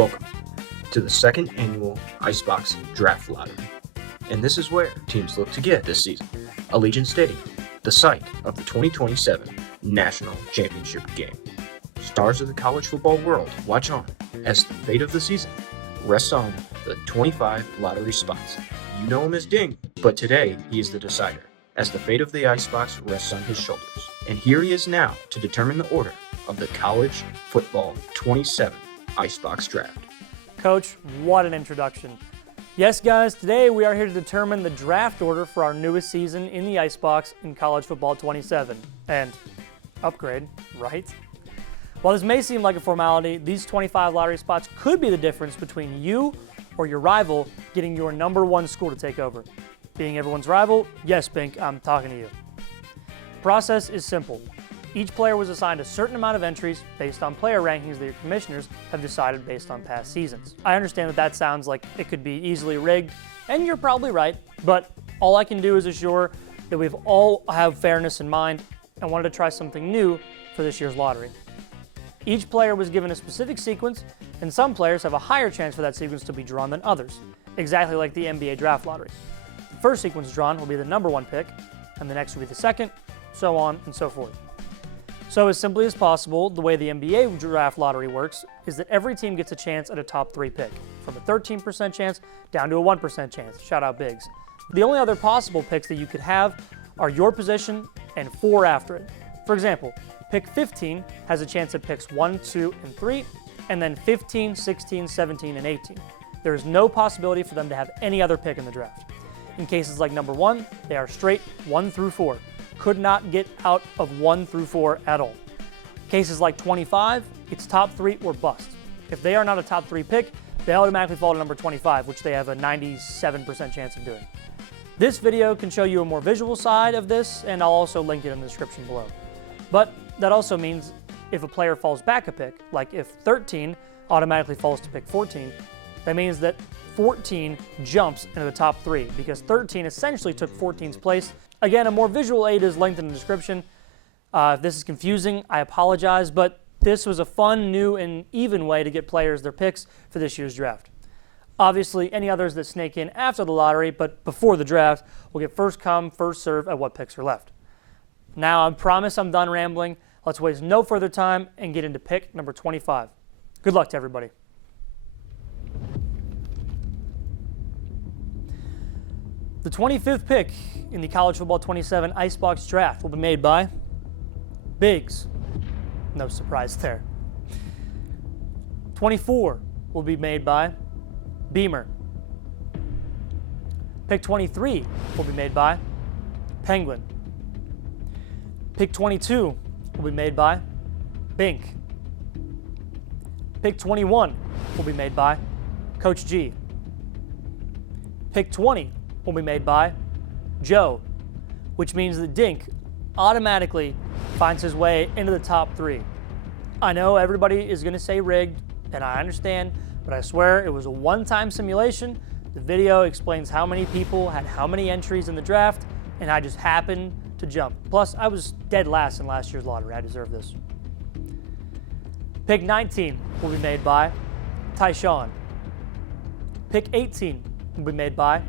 Welcome to the second annual IceBox Draft Lottery. And this is where teams look to get this season. Allegiant Stadium, the site of the 2027 National Championship game. Stars of the college football world watch on as the fate of the season rests on the 25 lottery spots. You know him as Ding, but today he is the decider, as the fate of the IceBox rests on his shoulders. And here he is now to determine the order of the college football 27 IceBox Draft. Coach, what an introduction. Yes, guys, today we are here to determine the draft order for our newest season in the IceBox in college football 27. And upgrade, right? While this may seem like a formality, these 25 lottery spots could be the difference between you or your rival getting your number one school to take over. Being everyone's rival, yes, Bink, I'm talking to you. The process is simple. Each player was assigned a certain amount of entries based on player rankings that your commissioners have decided based on past seasons. I understand that sounds like it could be easily rigged, and you're probably right, but all I can do is assure that we've all have fairness in mind and wanted to try something new for this year's lottery. Each player was given a specific sequence, and some players have a higher chance for that sequence to be drawn than others, exactly like the NBA draft lottery. The first sequence drawn will be the number one pick, and the next will be the second, so on and so forth. So as simply as possible, the way the NBA draft lottery works is that every team gets a chance at a top 3 pick, from a 13% chance down to a 1% chance. Shout out Biggs. The only other possible picks that you could have are your position and 4 after it. For example, pick 15 has a chance at picks 1, 2, and 3, and then 15, 16, 17, and 18. There is no possibility for them to have any other pick in the draft. In cases like number 1, they are straight 1 through 4. Could not get out of 1 through 4 at all. Cases like 25, it's top 3 or bust. If they are not a top 3 pick, they automatically fall to number 25, which they have a 97% chance of doing. This video can show you a more visual side of this, and I'll also link it in the description below. But that also means if a player falls back a pick, like if 13 automatically falls to pick 14, that means that 14 jumps into the top 3 because 13 essentially took 14's place. Again, a more visual aid is linked in the description. If this is confusing, I apologize, but this was a fun, new, and even way to get players their picks for this year's draft. Obviously, any others that snake in after the lottery, but before the draft, will get first come, first serve at what picks are left. Now, I promise I'm done rambling. Let's waste no further time and get into pick number 25. Good luck to everybody. The 25th pick in the College Football 27 IceBox Draft will be made by Biggs. No surprise there. 24 will be made by Beamer. Pick 23 will be made by Penguin. Pick 22 will be made by Bink. Pick 21 will be made by Coach G. Pick 20 will be made by Joe, which means that Dink automatically finds his way into the top 3. I know everybody is going to say rigged, and I understand, but I swear it was a one-time simulation. The video explains how many people had how many entries in the draft, and I just happened to jump. Plus, I was dead last in last year's lottery. I deserve this. Pick 19 will be made by Tyshawn. Pick 18 will be made by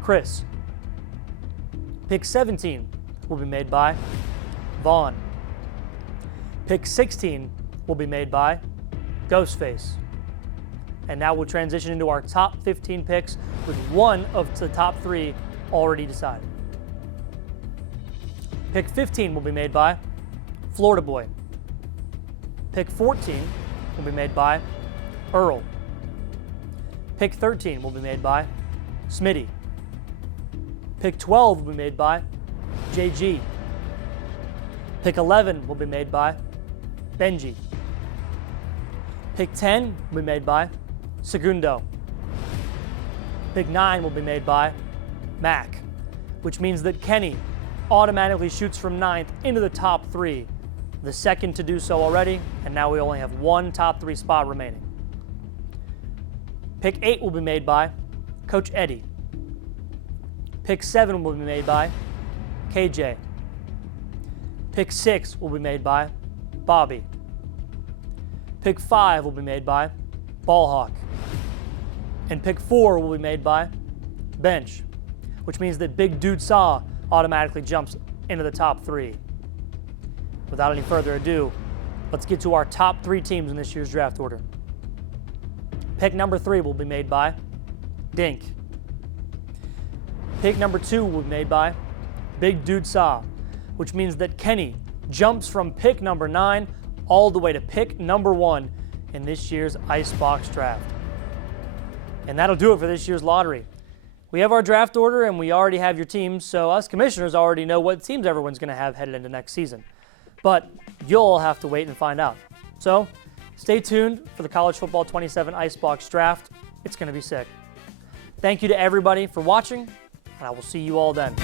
Chris. Pick 17 will be made by Vaughn. Pick 16 will be made by Ghostface. And now we'll transition into our top 15 picks with one of the top 3 already decided. Pick 15 will be made by Florida Boy. Pick 14 will be made by Earl. Pick 13 will be made by Smitty. Pick 12 will be made by JG. Pick 11 will be made by Benji. Pick 10 will be made by Segundo. Pick 9 will be made by Mac, which means that Kenny automatically shoots from 9th into the top 3, the second to do so already, and now we only have one top 3 spot remaining. Pick 8 will be made by Coach Eddie. Pick 7 will be made by KJ. Pick 6 will be made by Bobby. Pick 5 will be made by Ball Hawk. And pick 4 will be made by Bench, which means that Big Dude Saw automatically jumps into the top 3. Without any further ado, let's get to our top 3 teams in this year's draft order. Pick number 3 will be made by Dink. Pick number 2 will be made by Big Dude Saw, which means that Kenny jumps from pick number 9 all the way to pick number 1 in this year's IceBox Draft. And that'll do it for this year's lottery. We have our draft order and we already have your teams, so us commissioners already know what teams everyone's going to have headed into next season. But you'll have to wait and find out. So stay tuned for the College Football 27 IceBox Draft. It's going to be sick. Thank you to everybody for watching, and I will see you all then.